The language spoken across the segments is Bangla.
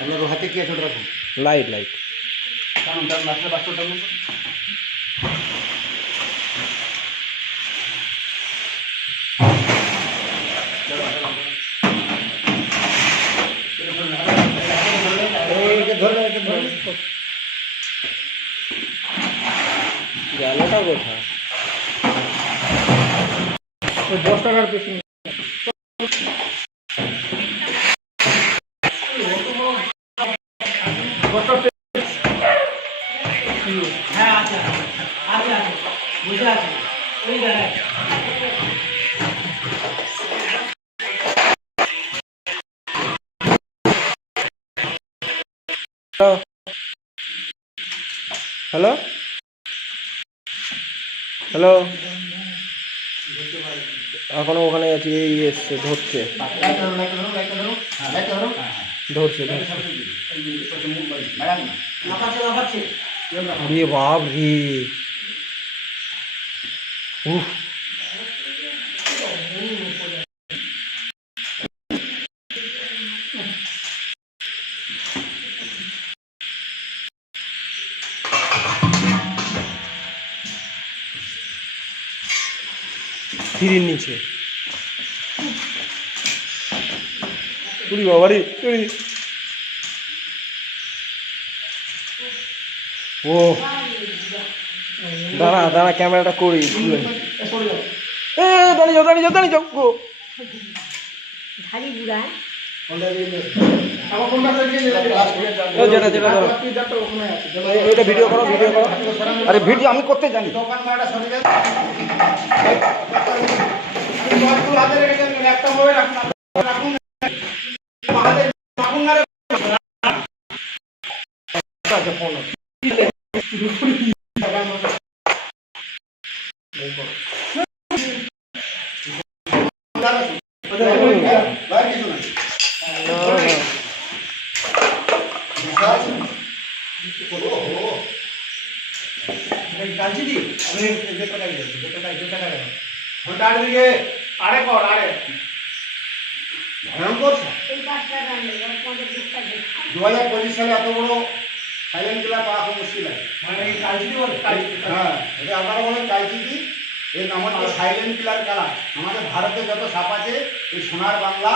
আপনার হাতে কি আছে রাখুন। Light light. কারণ তার বলুন ধরে ধরে গেলটা কোথায়? দশ টাকার পেছনে হ্যালো? হ্যালো? এখনও ওখানে আছি এই এসছে ধরছে। ধরছে ধরছে। বাপ রে উফ। উড়ি বাবা উড়ি। ও দাঁড়া দাঁড়া ক্যামেরাটা করি এ দাঁড়িয়ে যাও দাঁড়িয়ে যাও দাঁড়িয়ে যাও গো এটা ভিডিও করো ভিডিও করো আরে ভিডিও আমি করতে জানি দোকান ভাড়া সরে যায় মোবাইল হাতে রেখেছেন একটা মোবাইল রাখুন রাখুন হাতে রাখুন না রে। বাইরে কিছু নাই কালচি দি আমি যে টাকা দিই যে টাকা যে টাকা দেব ঘণ্টার দিকে আরে কর আরে ভয়ঙ্কর দু হাজার পঁচিশ সালে এত বড় সাইলেন্ট কিলার পাওয়া খুব মুশকিল আছে মানে এই কালচি বলে? কালচি হ্যাঁ এটা আপনারা বলেন কালচিটি এর নাম হচ্ছে সাইলেন্ট কিলার কালার আমাদের ভারতে যত সাপ আছে এই সোনার বাংলা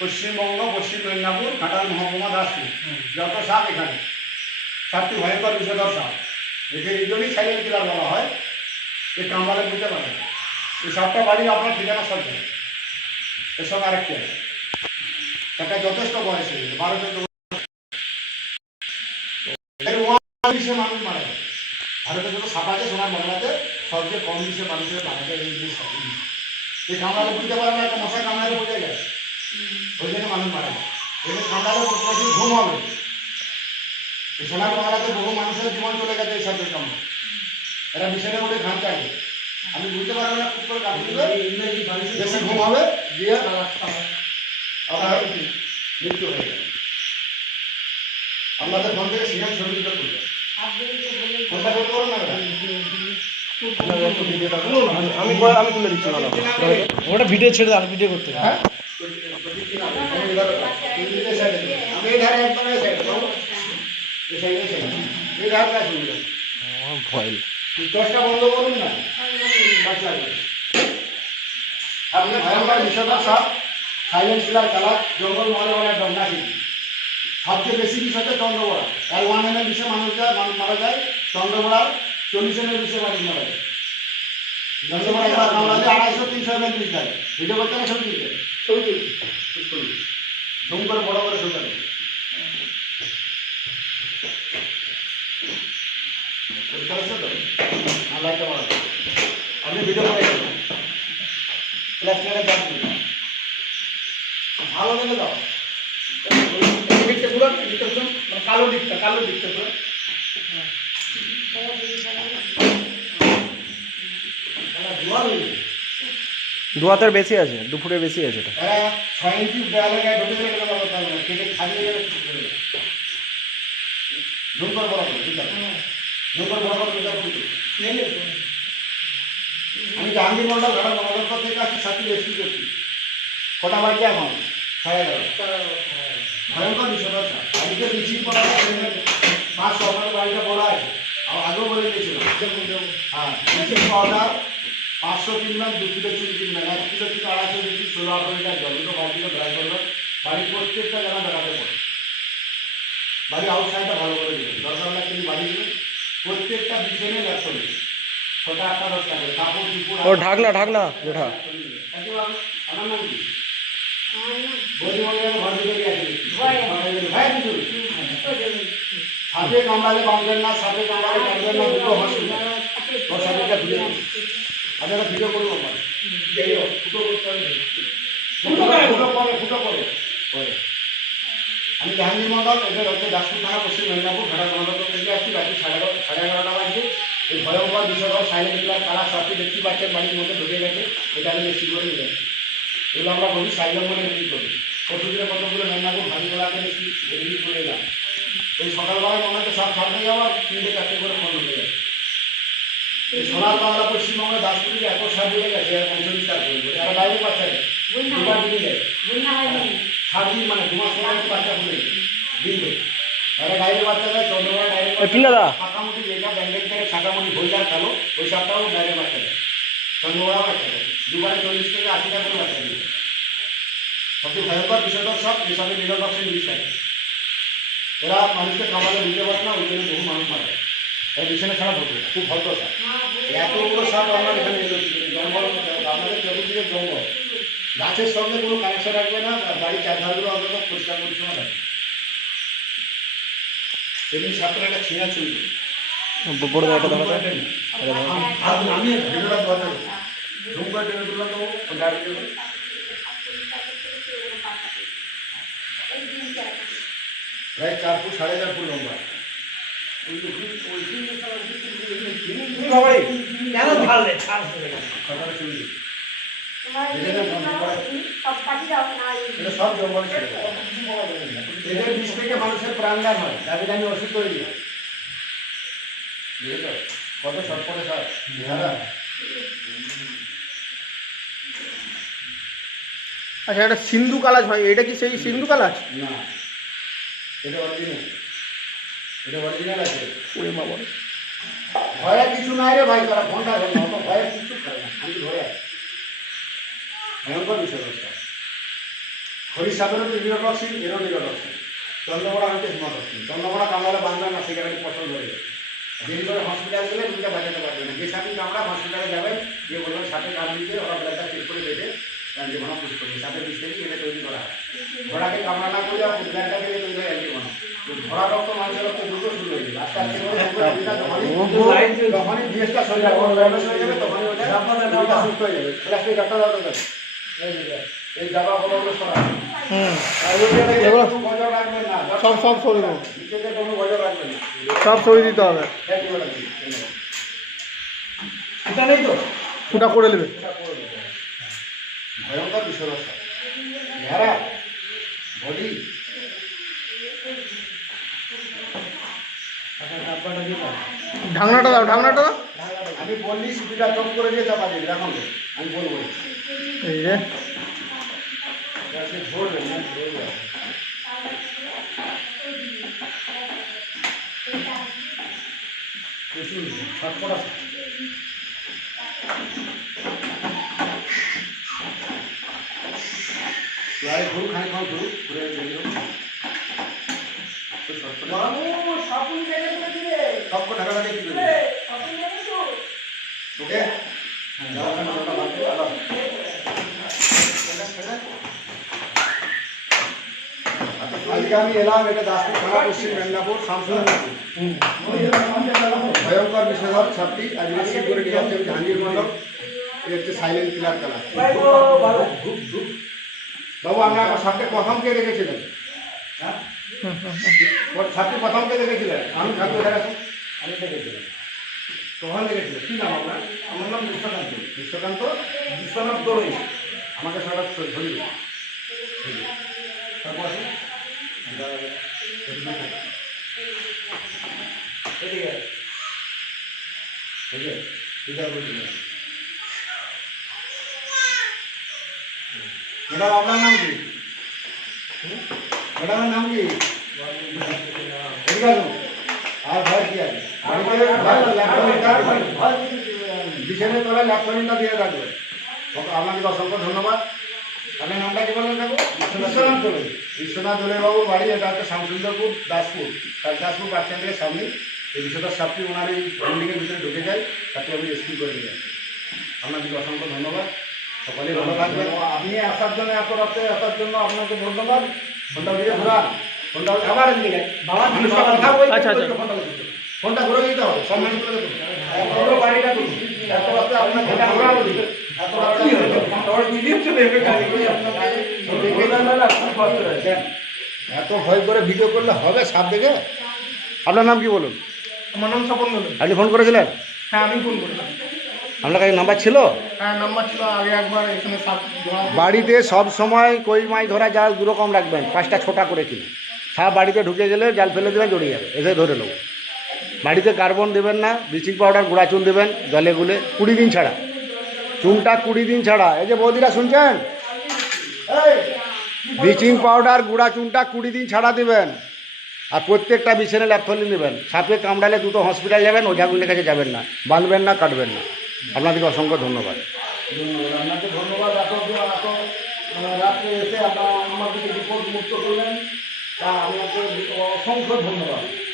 পশ্চিমবঙ্গ পশ্চিম মেদিনীপুর ঘাটাল মহকুমা দাসপুর যত সাপ এখানে। সাপটি ভয়ঙ্কর বিষধর সাপ। একে এই জন্যই সাইলেন্ট কিলার বলা হয়। এ কামড়ালে বুঝতে পারে এই সাপটা বাড়ির আপনার ঠিকানা সব এর সঙ্গে আরেকটি আছে। একটা যথেষ্ট বয়স হয়ে গেছে বারো চোদ্দ বছর। এর ওয়ান বিষে মানুষ মারা যায় ভারতে যত সাপ আছে সোনার বাংলাতে সবচেয়ে কম বিষে মানুষের মারা যায় এই যে সাপ এই কামড়ালে বুঝতে পারে না একটা মশা কামড়ালে বোঝা যায় ওই জন্য মানুষ মারা। যায় কামড়ালে প্রতি ঘুম হবে। এই সোনার বাংলাতে বহু মানুষের জীবন চলে গেছে এই সাপের কামড়ে। এরা বিছানে উঠে ঘাম চাইবে আমি বুঝতে পারব না খুব করে কামড় দিবে। বেশি ঘুম হবে দিয়ে রাস্তা মৃত্যু হয়ে যাবে আপনাদের ফোন থেকে সিগন্যাল ছবি দিতে করবে ফোনটা না আমি আমি করে- আমি তুলে দিচ্ছি ওটা ভিডিও ছেড়ে আর ভিডিও করতে হবে। হ্যাঁ? দশটা বন্ধ করুন না। আপনি ভয়ঙ্কর সাইলেন্ট কিলার কালার জঙ্গল মহলে চিনি সবচেয়ে বেশি বিষ হচ্ছে চন্দ্রবড়া এর ওয়ান এম এর বিষে মানুষ যায় মানুষ মারা যায়। চন্দ্রবড়ার চল্লিশ এম এর বিষে মানুষ মারা যায়। আড়াইশো তিনশো এম এর বিষ দেয়। ভিডিও করতে না ছবি দিতে ছবি তুলি। করে বড় করে আর আপনি ভিডিও করে ভালো লেগে দাও। দিকটা পুরো দিকটা পুরো মানে কালো দিকটা কালো দিকটা পুরো দু হাতের বেশি আছে দু ফুটের বেশি আছে এটা। ছয় ইঞ্চি দেওয়ালে গায়ে ঢুকে কেটে গেলে ঝুম বড় করে ঠিক আছে ঝুম বড় করে আমি জাহাঙ্গীর মন্ডল ঘাটা মন্ডল থেকে আসছি সাথী রেস্কিউ করছি। কটা বাজে এখন? সাড়ে এগারো আজকে রিসিভ করা পাঁচ সকাল বাড়িটা আছে আর আগেও বলে দিয়েছিল। হ্যাঁ পাউডার পাঁচশো কিনবেন দু কিলো চুন কিনবেন এক কিলো থেকে আড়াইশো দিচ্ছি ষোলো আঠারো লিটার জল। দুটো ড্রাই করবেন বাড়ির প্রত্যেকটা যেন দেখাতে পারে বাড়ি আউটসাইডটা ভালো করে দিবেন দরকার হলে তিনি বাড়ি দিবেন প্রত্যেকটা বিছানে ল্যাপটপ দিবেন ছোটা আটটা দশটা করে। কাপড় ঢাকনা ঢাকনা জেঠা। আমার নাম কি সাপে কামড়ালে বাঁধবেন না সাপে কামড়ালে কাটবেন না দুটো হসপিটাল তোর সাপেটা ভিডিও ভিডিও ফুটো করতে হবে করে করে করে করে। আমি জাহাঙ্গীর মন্ডল এদের হচ্ছে দাসপুর থানা পশ্চিম মেদিনীপুর ঘাটা গণতন্ত্র থেকে আসছি রাত্রি সাড়ে এগারো সাড়ে এগারোটা বাজছে এই ভয়ঙ্কর বিষয়কর সাইলেন্ট কালা সাপটি দেখতে পাচ্ছেন বাড়ির মধ্যে ঢুকে গেছে, এটা আমি বেশি করে নিয়ে যাচ্ছি এগুলো আমরা বলি সাইলেন্ট মানে রেডি করি কতদিনে কতগুলো মেদিনীপুর ভাবিগুলাকে বেশি রেডি করে এলাম। এই সকালবেলায় মনে হচ্ছে সব ছাড়তে যাওয়ার তিনটে চারটে করে ফোন উঠে যাচ্ছে এই সোনার বাংলা পশ্চিমবঙ্গে দাসপুরে এত সার বেড়ে গেছে আর পঞ্চল্লিশ টাকা করে আর বাইরে বাচ্চা নেই বন্যা দুবার। দিন দেয়। সাত দিন মানে দু মাস পরে বাচ্চা খুলে দিন দেয় আর ডাইরে বাচ্চা দেয়। চন্দ্রকোনা বাচ্চা দেয়। দুবারে চল্লিশ থেকে আশি টাকা করে বাচ্চা দিয়ে সবচেয়ে ভয়ঙ্কর বিষয়টা সব এসবে জিনিস আছে এরা মানুষকে খামারে দিতে পারে না ওই জন্য বহু মানুষ মারে। এই বিছানা ছাড়া ঢোকে খুব ভদ্র সাপ এত বড় সাপ আমরা এখানে? জঙ্গল আমাদের চতুর্দিকে জঙ্গল গাছের সঙ্গে কোনো কানেকশন রাখবে না আর বাড়ির চারধারগুলো অন্তত পরিষ্কার পরিচ্ছন্ন রাখবে এমনি সাপের একটা ছিঁড়া চলবে বড় একটা যায় হাত নামিয়ে ভিডিওটা ধরে ঝুম করে টেনে তুললাম তো গাড়ি দেবে প্রায় চার ফুট সাড়ে চার ফুট লম্বা করে করা। সব সব জঙ্গলে এদের বিষ থেকে মানুষের প্রাণদান হয় দাবি দামি ওষুধ করে দিই কত সটপটে স্যার হ্যাঁ আচ্ছা একটা সিন্ধু কালাজ হয়। এটা কি সেই সিন্ধু কালাজ? না। এটা অরিজিনাল এটা অরিজিনাল আছে। ওরে বাবা। ভয়ে কিছু নাই রে ভাই তারা ফোনটা ধরে না অত ভয়ে কিছু করে না। আমি ধরে ভয়ঙ্কর বিষয় একটা হরিশ সাপেরও তো নিরটক্সিন এরও নিরটক্সিন চন্দ্রপড়া হচ্ছে হিমটক্সিন চন্দ্রপড়া কামড়ালে বাংলা না সেখানে পছন্দ যাবে দেরি করে হসপিটাল গেলে দুটা বাঁচাতে পারবে না। যে সাপে কামড়া হসপিটালে যাবেন গিয়ে বলবেন সাপে কামড় দিতে ওরা ব্লাডটা চেক করে দেবে অ্যান্টিমনা পুষ করবে সাপের বিষ থেকে এটা তৈরি করা হয়। ঘোড়াকে কামড়া না করলে ব্লাডটা থেকে তৈরি হয় অ্যান্টিমনা ঘোড়া রক্ত মানুষের রক্ত দুটো শুরু হয়ে যাবে আস্তে আস্তে করে যখনই যখনই সরে যাবে যাবে তখনই ওটা সুস্থ হয়ে যাবে। ডাক্তার এই জামা কলমগুলো হুম। সব সব সরিয়ে দেবো সব সরিয়ে দিতে হবে। এই যে ওটা দিন, এই যে। এটা নেই তো? ফুটা করে নেবে। এটা করে দেবো। ভয়ঙ্কর বিষয় ভেড়া বডি দাও। ঢাকনাটা দাও ঢাকনাটা দাও। আমি বললি সিপিটা চপ করে দিয়ে চাপা দিবি রাখুন। আমি বলব। এই যে সে ধরবে না ধরবে প্রচুর ছটপটা ঘুরু খানি খাও ঘুরু ঘুরে বেরিয়ে সব ঢাকা লাগে কি করবে ওকে যাও না ওটা বাদ দিয়ে আলাদা আজকে আমি এলাম, এটা দাসপুর থানা, পশ্চিম মেদিনীপুর শামসুন ভয়ঙ্কর বিষধর ছাপটি আজ রিসিভ করে নিয়ে যাচ্ছে জাহাঙ্গীর মন্ডল এই হচ্ছে সাইলেন্ট কিলার কালার বাবু আপনি আপনার সাপকে প্রথম কে দেখেছিলেন। সাপটি প্রথম কে দেখেছিলেন। আমি থাকব আমি দেখেছিলাম কখন দেখেছিলেন। কি নাম আপনার? আমার নাম বিশ্বকান্ত। বিশ্বকান্ত? বিশ্বনাথ দোলই আমাকে সারা ধরি তারপর। এদিকে আছে বিচার করে দিন ম্যাডাম আপনার নাম কি ম্যাডামের নাম কি ঠিক আছে আর ভয় কি আছে বিছানের তলায় ল্যাপটপটা দিয়ে রাখবে ওকে আপনাকে অসংখ্য ধন্যবাদ। আপনার নামটা কি বললেন কাকু বিশ্বনাথ দোলে বিশ্বনাথ দোলেবাবুর বাড়ি এটা হচ্ছে শামসুন্দরপুর দাসপুর। তার দাসপুর বাস স্ট্যান্ডের সামনে। এই বিষয়টা সাপটি ওনার এই বিল্ডিংয়ের ভিতরে ঢুকে যায় তাকে আমি রেস্কিউ করে নিয়ে আসি। আপনাকে অসংখ্য ধন্যবাদ। সকলেই ভালো থাকবেন। আপনি আসার জন্য এত রাত্রে আসার জন্য আপনাকে ধন্যবাদ। ফোনটা দিয়ে ঘোরা ফোনটা আবার দিকে বাবা কথা বলতে আচ্ছা, আচ্ছা। ফোনটা। ঘুরে দিতে হবে। সম্মান করে দেবো। বাড়িটা এত রাত্রে ফোনটা এত রাত্রে। এত ভয় করে ভিডিও করলে হবে সাপ দেখে? আপনার নাম কি বলুন? আমার নাম স্বপন বলুন। আপনি ফোন করেছিলেন? হ্যাঁ আমি ফোন করলাম আপনার কাছে নাম্বার ছিল? হ্যাঁ নাম্বার ছিল আগে একবার এখানে সাপ বাড়িতে সব সময় কই মাছ ধরা জাল দু রকম রাখবেন। পাঁচটা ছোটা করে কিনে সাপ বাড়িতে ঢুকে গেলে জাল ফেলে দেবেন জড়িয়ে যাবে। এসে ধরে নেব। বাড়িতে কার্বন দেবেন না ব্লিচিং পাউডার গুঁড়া চুন দেবেন জলে গুলে কুড়ি দিন ছাড়া। চুনটা কুড়ি দিন ছাড়া। এই যে বৌদিরা শুনছেন? ব্লিচিং পাউডার, গুঁড়া চুনটা কুড়ি দিন ছাড়া দেবেন। আর প্রত্যেকটা বিছানে ল্যাপথলিন দেবেন সাপে কামড়ালে দুটো হসপিটাল যাবেন ওঝাগুলির কাছে যাবেন না। বাঁধবেন না, কাটবেন না। আপনাদেরকে অসংখ্য ধন্যবাদ। ধন্যবাদ। এসে আপনার অসংখ্য ধন্যবাদ।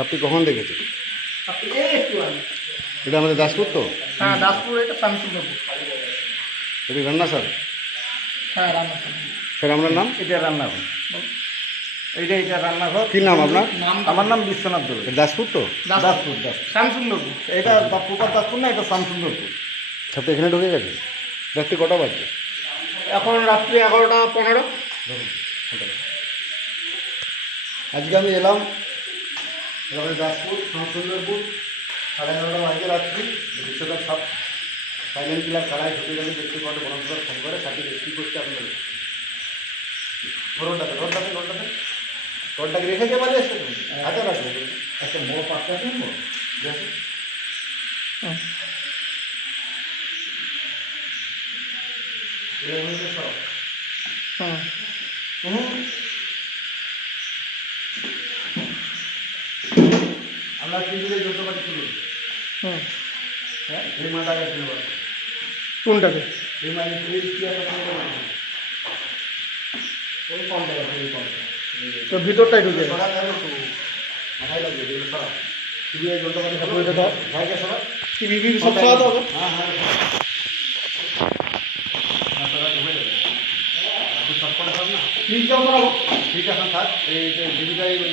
সাপটি কখন দেখেছে? এটা আমাদের দাসপুর তো? হ্যাঁ দাসপুর এটা শামসুন্দরপুর এটা রান্না স্যার? হ্যাঁ রান্না স্যার। আপনার নাম? এটা রান্নাঘর। এইটা এটা রান্নাঘর। কি নাম আপনার? নাম আমার নাম বিশ্বনাথ এটা দাসপুর তো? দাসপুর। দাসপুর শামসুন্দরপুর এটা প্রপার দাসপুর না এটা শামসুন্দরপুর সাপটা এখানে ঢুকে গেছে? রাত্রি কটা বাজছে? এখন রাত্রি এগারোটা পনেরো। আজকে আমি এলাম আমাদের দাসপুর শামসুন্দরপুর সাড়ে এগারোটা বাজে রাত্রি বিশ্বটা সব সাইলেন্ট কিলার কারায় ঢুকে গেলে দেখতে পাবে বনস্পর ফোন করে সাথে রেস্কিউ করতে আপনাদের রোডটাতে রোডটাতে রোডটাতে রোডটাকে রেখেছে বাজে এসে হাতে রাখবে। একটা বড় না? দেখো। এই হচ্ছে সব। হুম। লাগবে যেগুলো সরা তুই এই যন্ত্রপাতি সব ওইটা ধর। ভাইকে সরা কি বিবি সব খাওয়াতে হবে হ্যাঁ হ্যাঁ হ্যাঁ, ঢুকে ঠিক যাও ঠিক আছে থাক এই যে দিদিটাই ওই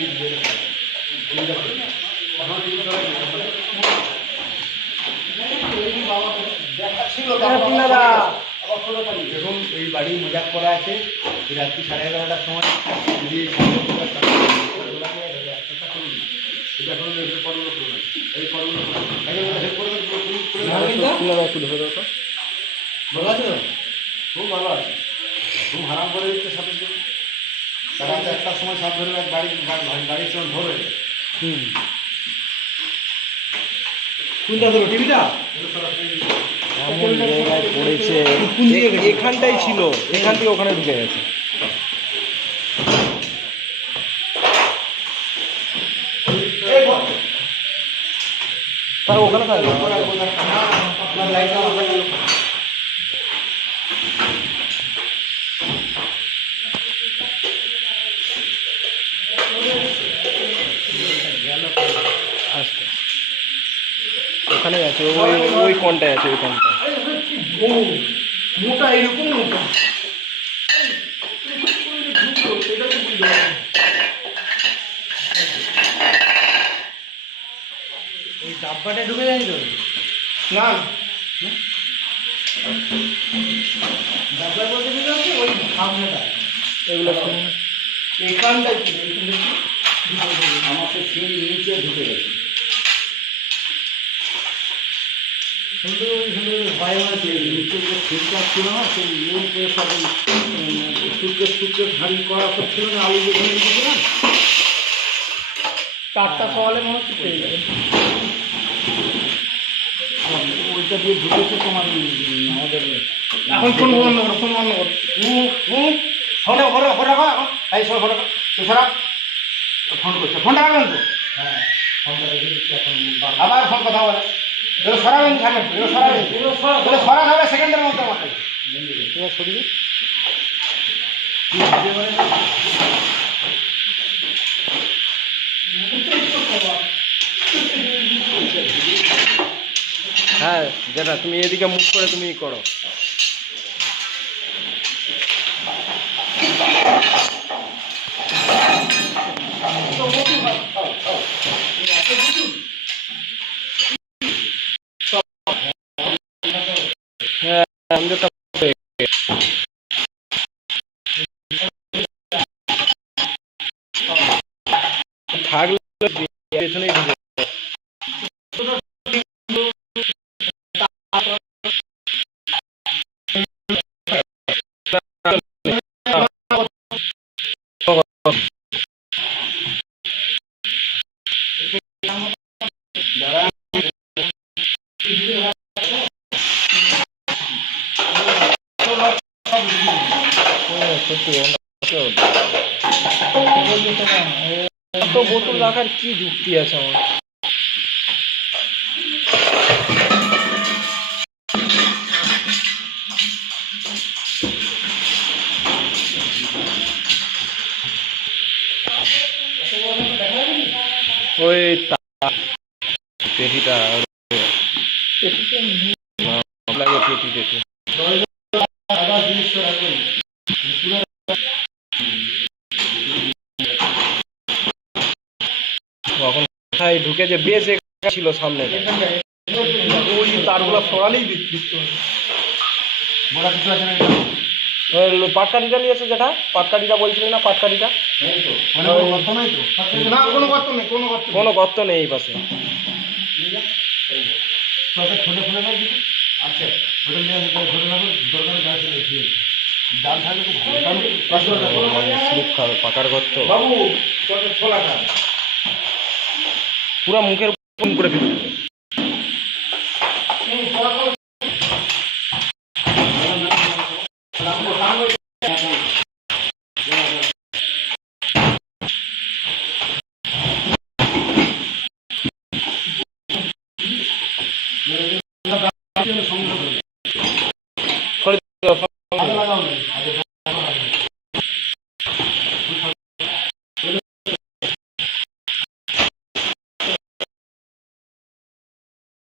দেখুন এই বাড়ি মজাক করা আছে রাত্রি সাড়ে এগারোটার সময় যদি একটা করুন। এটা এখন করুন। এই করুন। ভালো আছে তো? খুব ভালো আছে খুব হারাম করে দিচ্ছে জন্য তারা একটার সময় সাপ ধরে এক বাড়ি বাড়ি- বাড়ির সময় ভোর হয়ে যায়। হুম কোনটা ধরো টিভিটা? এমন জায়গায় পড়েছে। এখানটাই ছিল এখান থেকে ওখানে ঢুকে গেছে। তার ওখানে থাকবে। ওখানে আছে ওই ওই কোনটায় আছে ওই কোনটা মোটা এরকম মোটা। ওই ডাব্বাটা ঢুকে যায়নি তো? না। ডাব্বা বলতে যাচ্ছে ওই ভাবনাটা। এগুলো আমাকে সিম নিচে ঢুকে গেছে। শুনতে শুনতে ভয় হয়েছে নিচে সিমটা ছিল না সেই মূল সব সুটকেস সুটকেস হাঁড়ি করা সব ছিল না আলু যেখানে রেখেছিলাম চারটা সওয়ালে মনে হচ্ছে পেয়ে যাবেন ওইটা দিয়ে ঢুকেছে তোমার আমাদের এখন ফোন বন্ধ করো ফোন বন্ধ করো। ফোনে ঘরে ঘরে রাখো এখন। এই সব ঘরে তুই ফোন করছে। ফোনটা রাখবেন তো? হ্যাঁ ফোনটা আবার ফোন কথা বলে। এগুলো সরাবেন থাকেন এগুলো সরাবেন সেকেন্ডের মধ্যে আমাকে। শরীরে হ্যাঁ যেটা তুমি এদিকে মুখ করে তুমি করো। থাকলে ঢুকে হ্যাঁ, সত্যি বোতল রাখার কি যুক্তি আছে আমার ওই তা- পেটিটা না, লাগে পেটি পেটি আবার জিনিসটা রাখবেন তখন ঢুকে যে বেশ ছিল সামনে। ওই তারগুলো সরালেই বিক্ষিপ্ত পাটকাঠিটা নিয়েছে যেটা পাটকাঠিটা বলছিলি না পাটকাঠিটা? এই মানে কোনো গর্ত নেই এই পাশে। কিছু? আচ্ছা পাকার গর্ত বাবু ছোলা পুরা মুখের করে ফেলবে